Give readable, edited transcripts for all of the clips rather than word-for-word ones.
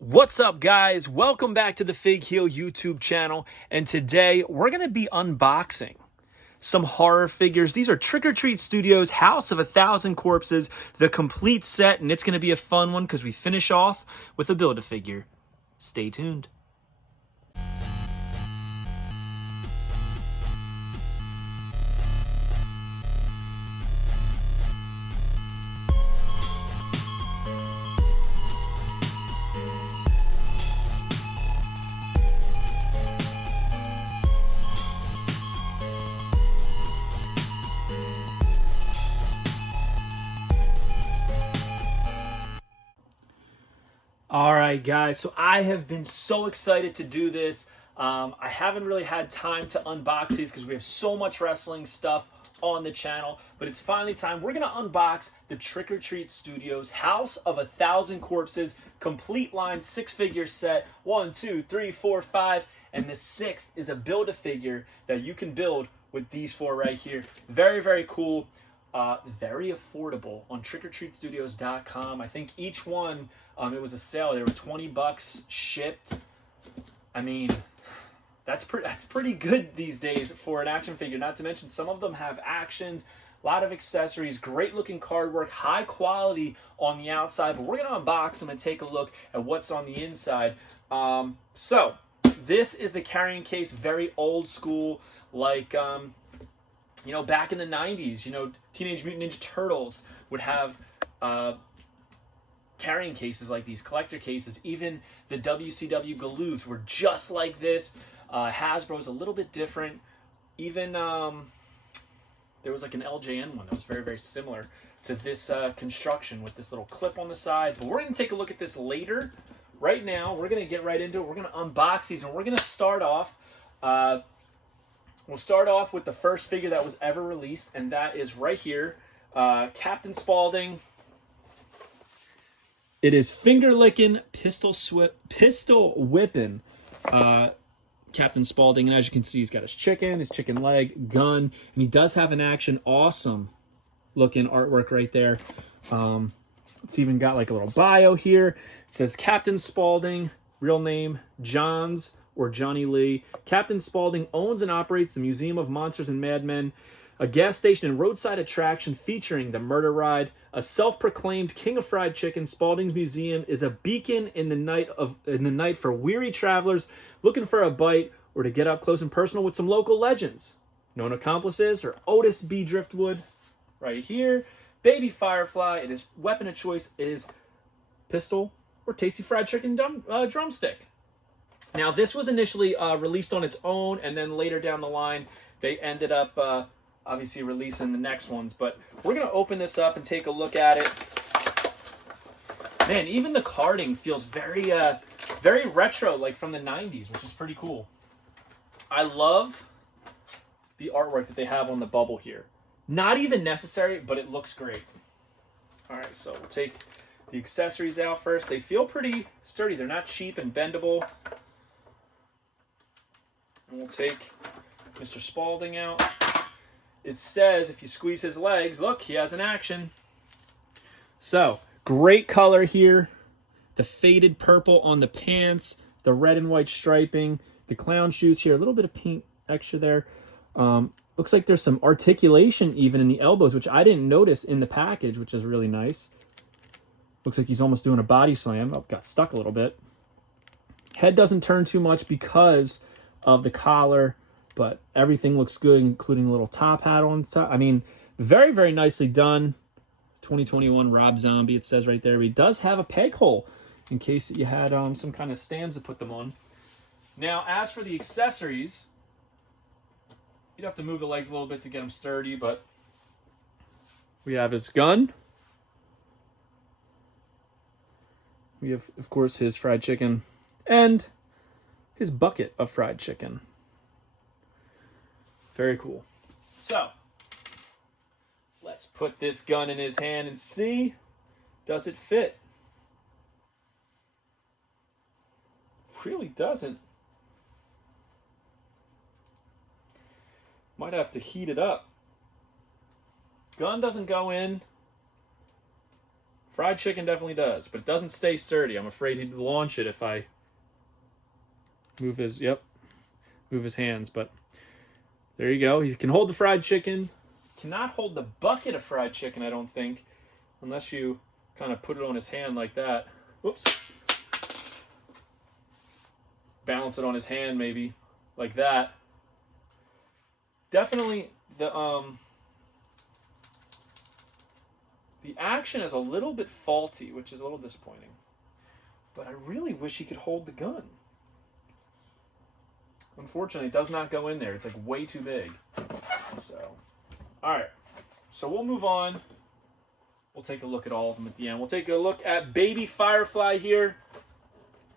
What's up, guys? Welcome back to the Fig Heel YouTube channel, and today we're going to be unboxing some horror figures. These are Trick or Treat Studios House of 1,000 Corpses, the complete set, and it's going to be a fun one because we finish off with a Build-A-Figure. Stay tuned. All right, guys, so I have been so excited to do this. I haven't really had time to unbox these because we have so much wrestling stuff on the channel, but it's finally time. We're going to unbox the Trick or Treat Studios House of 1,000 Corpses complete line 6-figure set. 1, 2, 3, 4, 5, and the 6th is a Build-A-Figure that you can build with these 4 right here. Very, very cool. Very affordable on trickortreatstudios.com. I think each one, it was a sale. They were $20 shipped. I mean, that's pretty good these days for an action figure. Not to mention some of them have actions, a lot of accessories, great looking card work, high quality on the outside. But we're gonna unbox them and take a look at what's on the inside. So this is the carrying case, very old school, like you know, back in the 90s, you know, Teenage Mutant Ninja Turtles would have carrying cases like these, collector cases. Even the WCW Galoos were just like this. Hasbro's a little bit different. Even there was like an LJN one that was very, very similar to this construction with this little clip on the side. But we're going to take a look at this later. Right now, we're going to get right into it. We're going to unbox these, and we're going to start off... We'll start off with the first figure that was ever released, and that is right here, Captain Spalding. It is finger-licking, pistol whipping Captain Spalding, and as you can see, he's got his chicken leg, gun, and he does have an action, awesome looking artwork right there. It's even got like a little bio here. It says Captain Spalding, real name Johns or Johnny Lee. Captain Spalding owns and operates the Museum of Monsters and Madmen, a gas station and roadside attraction featuring the Murder Ride. A self-proclaimed king of fried chicken, Spalding's Museum is a beacon in the night for weary travelers looking for a bite or to get up close and personal with some local legends. Known accomplices are Otis Driftwood, right here. Baby Firefly, and his weapon of choice is pistol or tasty fried chicken drumstick. Now, this was initially released on its own, and then later down the line, they ended up obviously releasing the next ones. But we're going to open this up and take a look at it. Man, even the carding feels very, very retro, like from the 90s, which is pretty cool. I love the artwork that they have on the bubble here. Not even necessary, but it looks great. All right, so we'll take the accessories out first. They feel pretty sturdy. They're not cheap and bendable. And we'll take Mr. Spalding out. It says if you squeeze his legs, look, he has an action. So, great color here. The faded purple on the pants, the red and white striping, the clown shoes here, a little bit of paint extra there. Looks like there's some articulation even in the elbows, which I didn't notice in the package, which is really nice. Looks like he's almost doing a body slam. Oh, got stuck a little bit. Head doesn't turn too much because of the collar, but everything looks good, including a little top hat on top. I mean, very, very nicely done. 2021 Rob Zombie, it says right there. But he does have a peg hole in case you had some kind of stands to put them on. Now, as for the accessories, you'd have to move the legs a little bit to get them sturdy, but we have his gun. We have, of course, his fried chicken and his bucket of fried chicken. Very cool. So, let's put this gun in his hand and see, does it fit? Really doesn't. Might have to heat it up. Gun doesn't go in. Fried chicken definitely does, but it doesn't stay sturdy. I'm afraid he'd launch it if I move his hands. But there you go. He can hold the fried chicken. Cannot hold the bucket of fried chicken, I don't think, unless you kind of put it on his hand like that. Whoops. Balance it on his hand maybe, like that. Definitely the action is a little bit faulty, which is a little disappointing. But I really wish he could hold the gun. Unfortunately, it does not go in there. It's like way too big. So, all right. So we'll move on. We'll take a look at all of them at the end. We'll take a look at Baby Firefly here.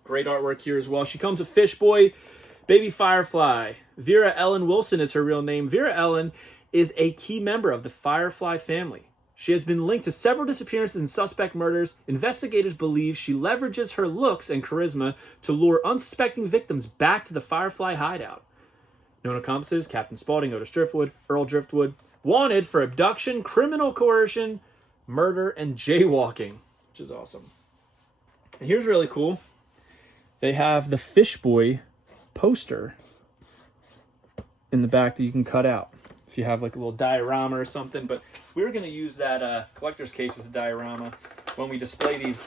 Great artwork here as well. She comes with Fish Boy, Baby Firefly. Vera Ellen Wilson is her real name. Vera Ellen is a key member of the Firefly family. She has been linked to several disappearances and suspect murders. Investigators believe she leverages her looks and charisma to lure unsuspecting victims back to the Firefly hideout. Known accomplices: Captain Spalding, Otis Driftwood, Earl Driftwood. Wanted for abduction, criminal coercion, murder, and jaywalking, which is awesome. And here's really cool. They have the Fish Boy poster in the back that you can cut out if you have like a little diorama or something. But we're going to use that collector's case as a diorama when we display these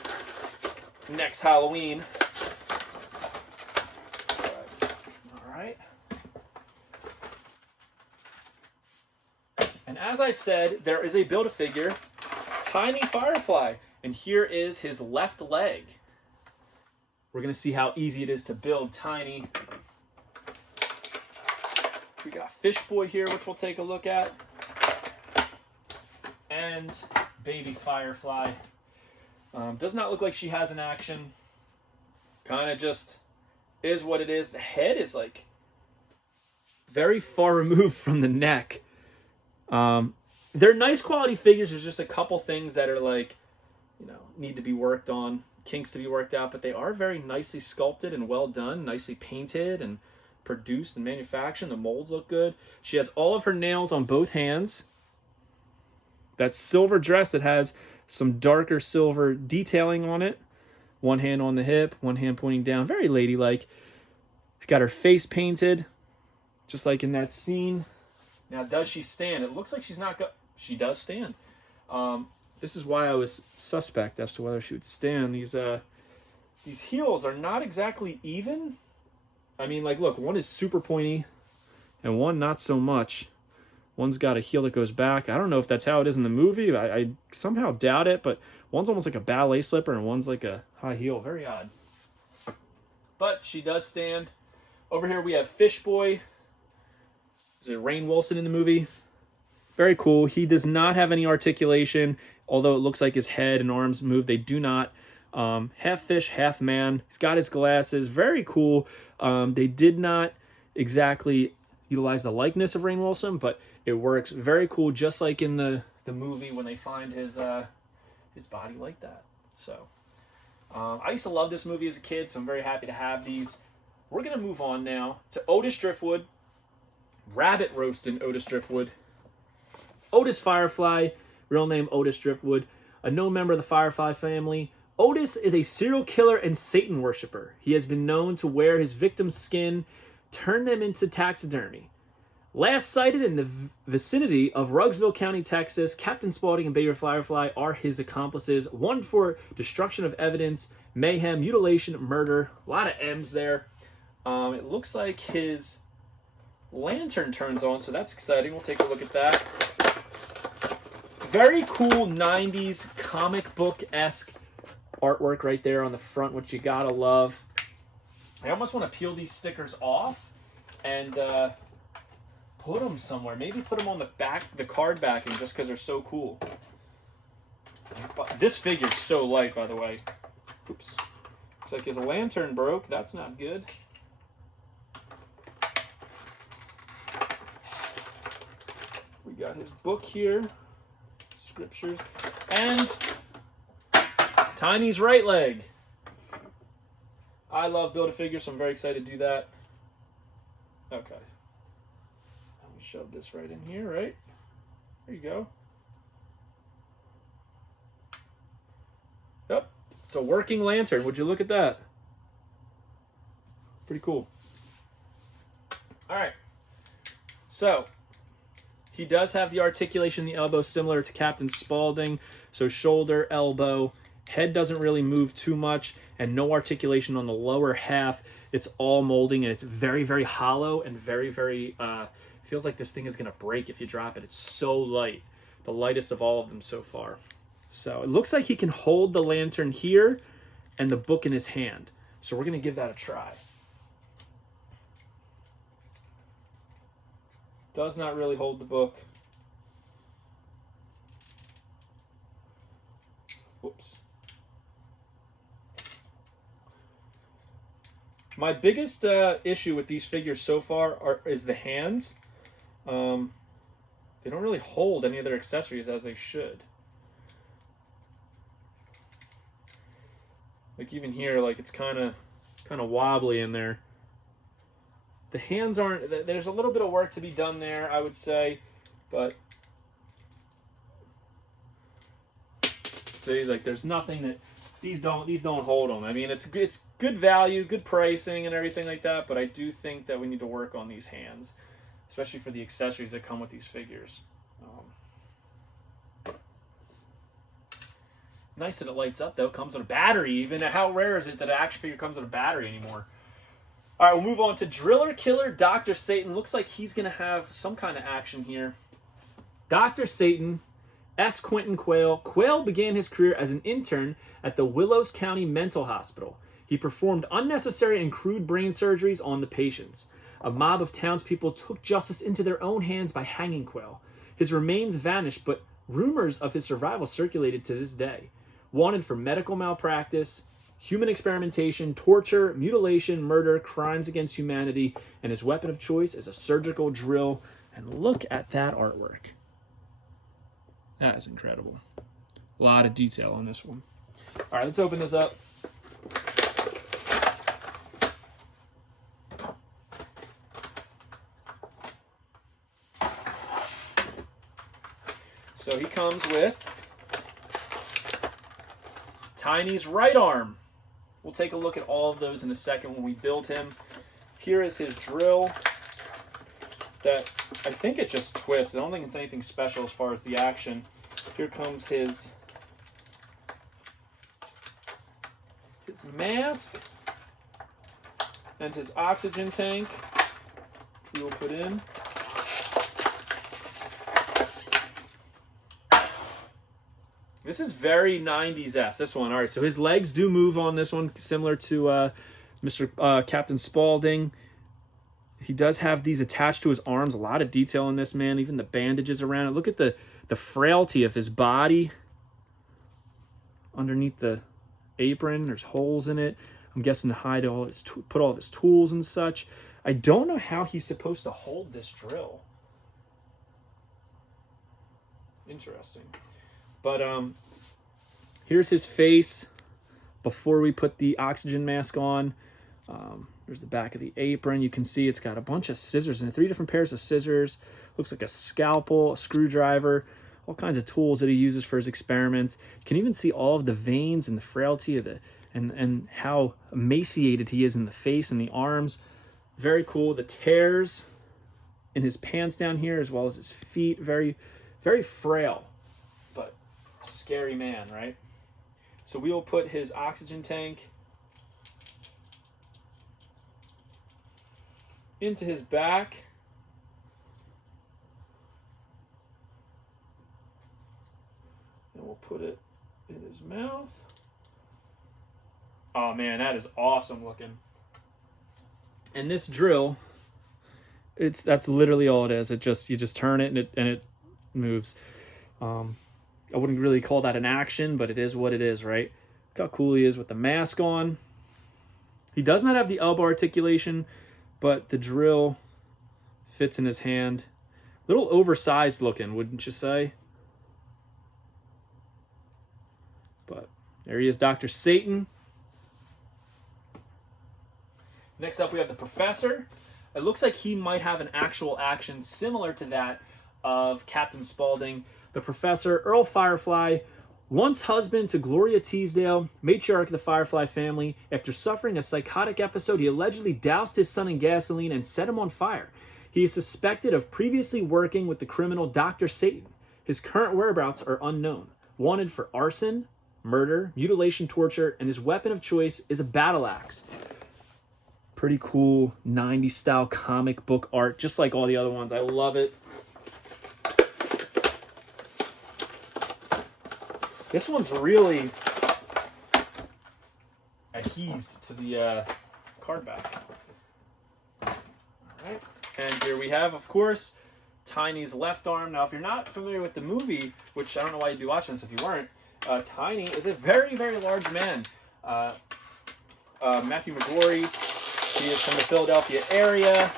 next Halloween. All right. And as I said, there is a Build-A-Figure, Tiny Firefly. And here is his left leg. We're going to see how easy it is to build Tiny. We got Fish Boy here, which we'll take a look at. And Baby Firefly. Does not look like she has an action. Kind of just is what it is. The head is like very far removed from the neck. They're nice quality figures. There's just a couple things that are like, you know, need to be worked on. Kinks to be worked out, but they are very nicely sculpted and well done, nicely painted and produced and manufactured. The molds look good. She has all of her nails on both hands. That silver dress that has some darker silver detailing on it. One hand on the hip, one hand pointing down. Very ladylike. She's got her face painted, just like in that scene. Now, does she stand? It looks like she's not. She does stand. This is why I was suspect as to whether she would stand. These heels are not exactly even. I mean, like, look, one is super pointy and one not so much. One's got a heel that goes back. I don't know if that's how it is in the movie. I somehow doubt it, but one's almost like a ballet slipper and one's like a high heel. Very odd. But she does stand. Over here we have Fish Boy. Is it Rainn Wilson in the movie? Very cool. He does not have any articulation, although it looks like his head and arms move. They do not. Half fish, half man. He's got his glasses. Very cool. They did not exactly utilize the likeness of Rainn Wilson, but it works. Very cool, just like in the movie when they find his body like that. So I used to love this movie as a kid, so I'm very happy to have these. We're going to move on now to Otis Driftwood. Rabbit roasting Otis Driftwood. Otis Firefly, real name Otis Driftwood, a known member of the Firefly family. Otis is a serial killer and Satan worshiper. He has been known to wear his victim's skin, turn them into taxidermy. Last sighted in the vicinity of Ruggsville County, Texas, Captain Spalding and Baby Firefly are his accomplices. One for destruction of evidence, mayhem, mutilation, murder. A lot of M's there. It looks like his lantern turns on, so that's exciting. We'll take a look at that. Very cool 90s comic book-esque artwork right there on the front, which you gotta love. I almost want to peel these stickers off and put them somewhere. Maybe put them on the back, the card backing, just because they're so cool. But this figure's so light, by the way. Oops. Looks like his lantern broke. That's not good. We got his book here. Scriptures. And Tiny's right leg. I love Build-A-Figure, so I'm very excited to do that. Okay. Let me shove this right in here, right? There you go. It's a working lantern. Would you look at that? Pretty cool. All right. So he does have the articulation in the elbow similar to Captain Spalding. So shoulder, elbow, head doesn't really move too much, and no articulation on the lower half. It's all molding, and it's very, very hollow and very, very, feels like this thing is going to break if you drop it. It's so light. The lightest of all of them so far. So it looks like he can hold the lantern here and the book in his hand. So we're going to give that a try. Does not really hold the book. Whoops. My biggest issue with these figures so far is the hands. They don't really hold any of their accessories as they should. Like even here, like it's kind of wobbly in there. The hands aren't. There's a little bit of work to be done there, I would say, but see, like there's nothing that these don't hold them. I mean, it's good value, good pricing, and everything like that. But I do think that we need to work on these hands, especially for the accessories that come with these figures. Nice that it lights up though. It comes with a battery. Even how rare is it that an action figure comes with a battery anymore? All right, we'll move on to Driller Killer Dr. Satan. Looks like he's going to have some kind of action here. Dr. Satan, S. Quentin Quayle. Quayle began his career as an intern at the Willows County Mental Hospital. He performed unnecessary and crude brain surgeries on the patients. A mob of townspeople took justice into their own hands by hanging Quayle. His remains vanished, but rumors of his survival circulated to this day. Wanted for medical malpractice, human experimentation, torture, mutilation, murder, crimes against humanity, and his weapon of choice is a surgical drill. And look at that artwork. That is incredible. A lot of detail on this one. All right, let's open this up. So he comes with Tiny's right arm. We'll take a look at all of those in a second when we build him. Here is his drill that I think it just twists. I don't think it's anything special as far as the action. Here comes his mask and his oxygen tank, which we will put in. This is very 90s-esque, this one. All right, so his legs do move on this one, similar to Captain Spalding. He does have these attached to his arms. A lot of detail in this, man. Even the bandages around it. Look at the frailty of his body. Underneath the apron, there's holes in it. I'm guessing to hide all his, put all of his tools and such. I don't know how he's supposed to hold this drill. Interesting. But here's his face before we put the oxygen mask on. There's the back of the apron. You can see it's got a bunch of scissors in it. 3 different pairs of scissors. Looks like a scalpel, a screwdriver, all kinds of tools that he uses for his experiments. You can even see all of the veins and the frailty of and how emaciated he is in the face and the arms. Very cool. The tears in his pants down here as well as his feet. Very, very frail. Scary man, right? So we will put his oxygen tank into his back. And we'll put it in his mouth. Oh man, that is awesome looking. And this drill, that's literally all it is. You just turn it and it moves. I wouldn't really call that an action, but it is what it is, right? Look how cool he is with the mask on. He does not have the elbow articulation, but the drill fits in his hand. A little oversized looking, wouldn't you say? But there he is, Dr. Satan. Next up, we have the Professor. It looks like he might have an actual action similar to that of Captain Spalding. The Professor, Earl Firefly, Once husband to Gloria Teasdale, matriarch of the Firefly family, after suffering a psychotic episode, he allegedly doused his son in gasoline and set him on fire. He is suspected of previously working with the criminal Dr. Satan. His current whereabouts are unknown. Wanted for arson, murder, mutilation, torture, and his weapon of choice is a battle axe. Pretty cool 90s style comic book art, just like all the other ones. I love it. This one's really adhesed to the card back. All right. And here we have, of course, Tiny's left arm. Now, if you're not familiar with the movie, which I don't know why you'd be watching this if you weren't, Tiny is a very, very large man. Matthew McGrory, he is from the Philadelphia area,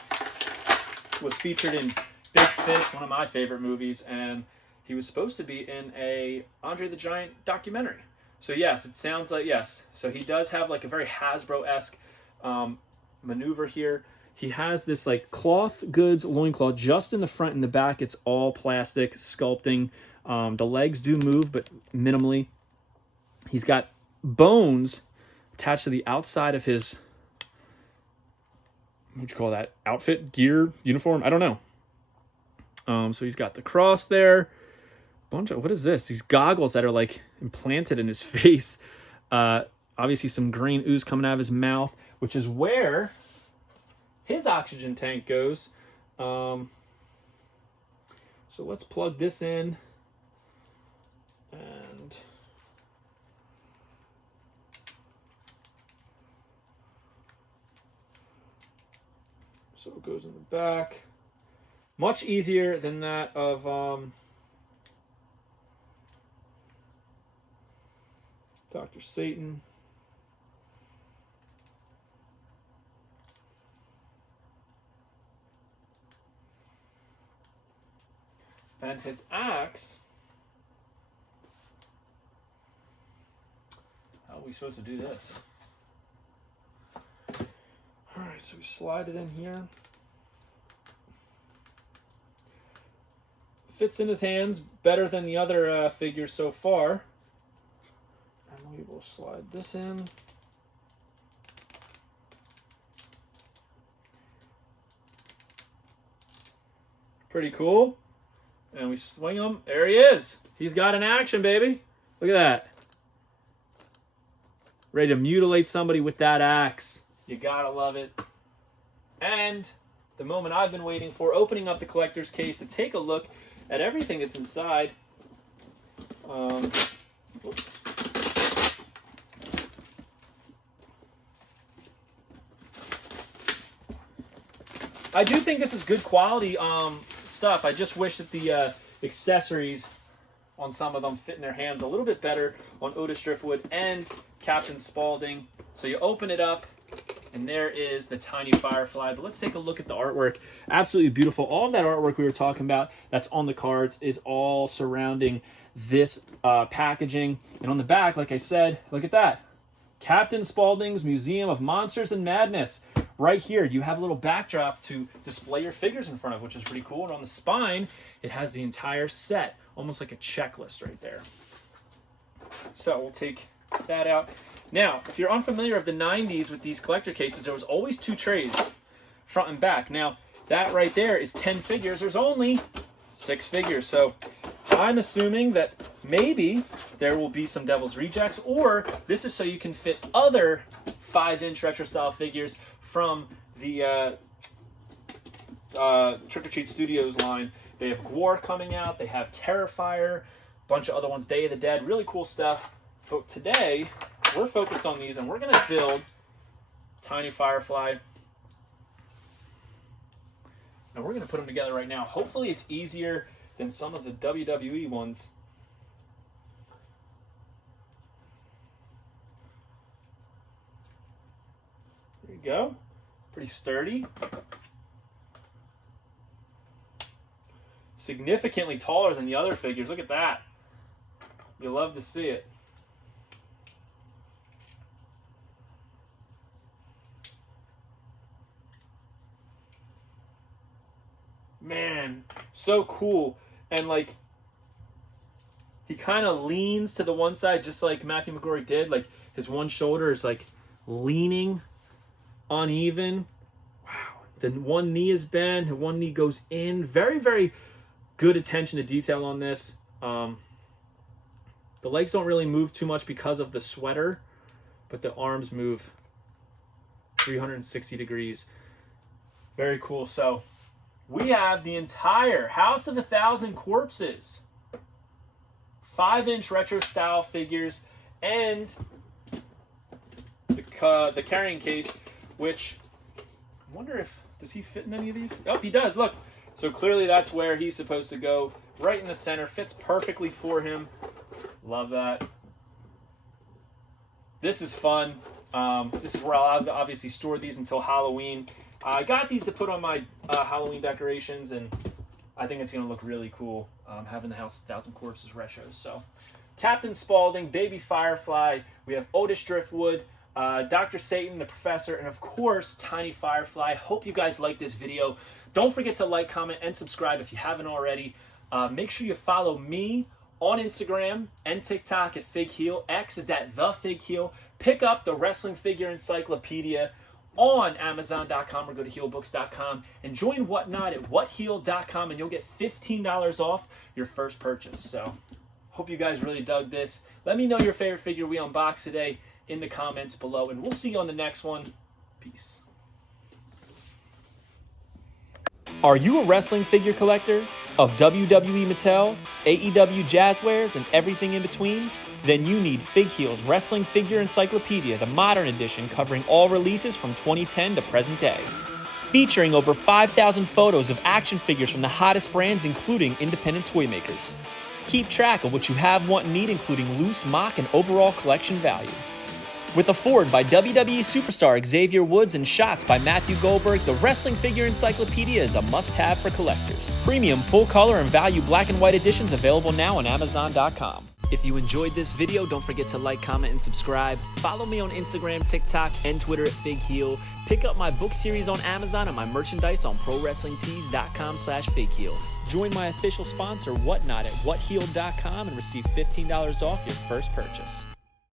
was featured in Big Fish, one of my favorite movies, and he was supposed to be in a Andre the Giant documentary. So yes, it sounds like yes. So he does have like a very Hasbro-esque maneuver here. He has this like cloth goods loincloth just in the front and the back. It's all plastic sculpting. The legs do move, but minimally. He's got bones attached to the outside of his, what'd you call that? Outfit, gear, uniform? I don't know. So he's got the cross there. Bunch of, what is this? These goggles that are like implanted in his face. Obviously some green ooze coming out of his mouth, which is where his oxygen tank goes. So let's plug this in. And so it goes in the back. Much easier than that of Dr. Satan. And his axe. How are we supposed to do this? Alright, so we slide it in here. Fits in his hands better than the other figures so far. And we will slide this in. Pretty cool. And we swing him. There he is. He's got an action, baby. Look at that. Ready to mutilate somebody with that axe. You gotta love it. And the moment I've been waiting for, opening up the collector's case to take a look at everything that's inside. I do think this is good quality stuff. I just wish that the accessories on some of them fit in their hands a little bit better on Otis Driftwood and Captain Spalding. So you open it up, and there is the tiny Firefly. But let's take a look at the artwork. Absolutely beautiful. All of that artwork we were talking about that's on the cards is all surrounding this packaging. And on the back, like I said, look at that. Captain Spalding's Museum of Monsters and Madness. Right here, you have a little backdrop to display your figures in front of, which is pretty cool. And on the spine, it has the entire set, almost like a checklist right there. So we'll take that out. Now, if you're unfamiliar of the 90s with these collector cases, there was always 2 trays, front and back. Now, that right there is 10 figures. There's only 6 figures. So I'm assuming that maybe there will be some Devil's Rejects, or this is so you can fit other 5-inch retro style figures from the Trick or Treat Studios line. They have Gwar coming out. They have Terrifier, a bunch of other ones, Day of the Dead, really cool stuff. But today, we're focused on these, and we're going to build Tiny Firefly. And we're going to put them together right now. Hopefully it's easier than some of the WWE ones. There you go. Pretty sturdy. Significantly taller than the other figures. Look at that. You'll love to see it. Man, so cool. And like, He kind of leans to the one side just like Matthew McGrory did. Like his one shoulder is like leaning uneven. Wow. Then one knee is bent, one knee goes in. Very, very good attention to detail on this. The legs don't really move too much because of the sweater, but the arms move 360 degrees. Very cool. So we have the entire House of 1,000 Corpses, 5-inch retro style figures, and the carrying case, which I wonder if, does he fit in any of these? Oh, he does. Look. So clearly that's where he's supposed to go. Right in the center. Fits perfectly for him. Love that. This is fun. This is where I'll obviously store these until Halloween. I got these to put on my Halloween decorations, and I think it's going to look really cool having the House of 1,000 Corpses retros. So, Captain Spalding, Baby Firefly, we have Otis Driftwood, Dr. Satan, the Professor, and of course, Tiny Firefly. Hope you guys like this video. Don't forget to like, comment, and subscribe if you haven't already. Make sure you follow me on Instagram and TikTok at Fig Heel. X is at The Fig Heel. Pick up the Wrestling Figure Encyclopedia on Amazon.com or go to heelbooks.com and join Whatnot at whatheel.com and you'll get $15 off your first purchase. So, hope you guys really dug this. Let me know your favorite figure we unboxed today in the comments below, and we'll see you on the next one. Peace. Are you a wrestling figure collector of WWE Mattel, AEW Jazzwares, and everything in between? Then you need Fig Heel's Wrestling Figure Encyclopedia, the modern edition covering all releases from 2010 to present day. Featuring over 5,000 photos of action figures from the hottest brands, including independent toy makers. Keep track of what you have, want, and need, including loose, mock, and overall collection value. With a forward by WWE superstar Xavier Woods and shots by Matthew Goldberg, the Wrestling Figure Encyclopedia is a must-have for collectors. Premium full-color and value black and white editions available now on Amazon.com. If you enjoyed this video, don't forget to like, comment, and subscribe. Follow me on Instagram, TikTok, and Twitter at Fig Heel. Pick up my book series on Amazon and my merchandise on ProWrestlingTees.com/FigHeel. Join my official sponsor, Whatnot, at whatheel.com and receive $15 off your first purchase.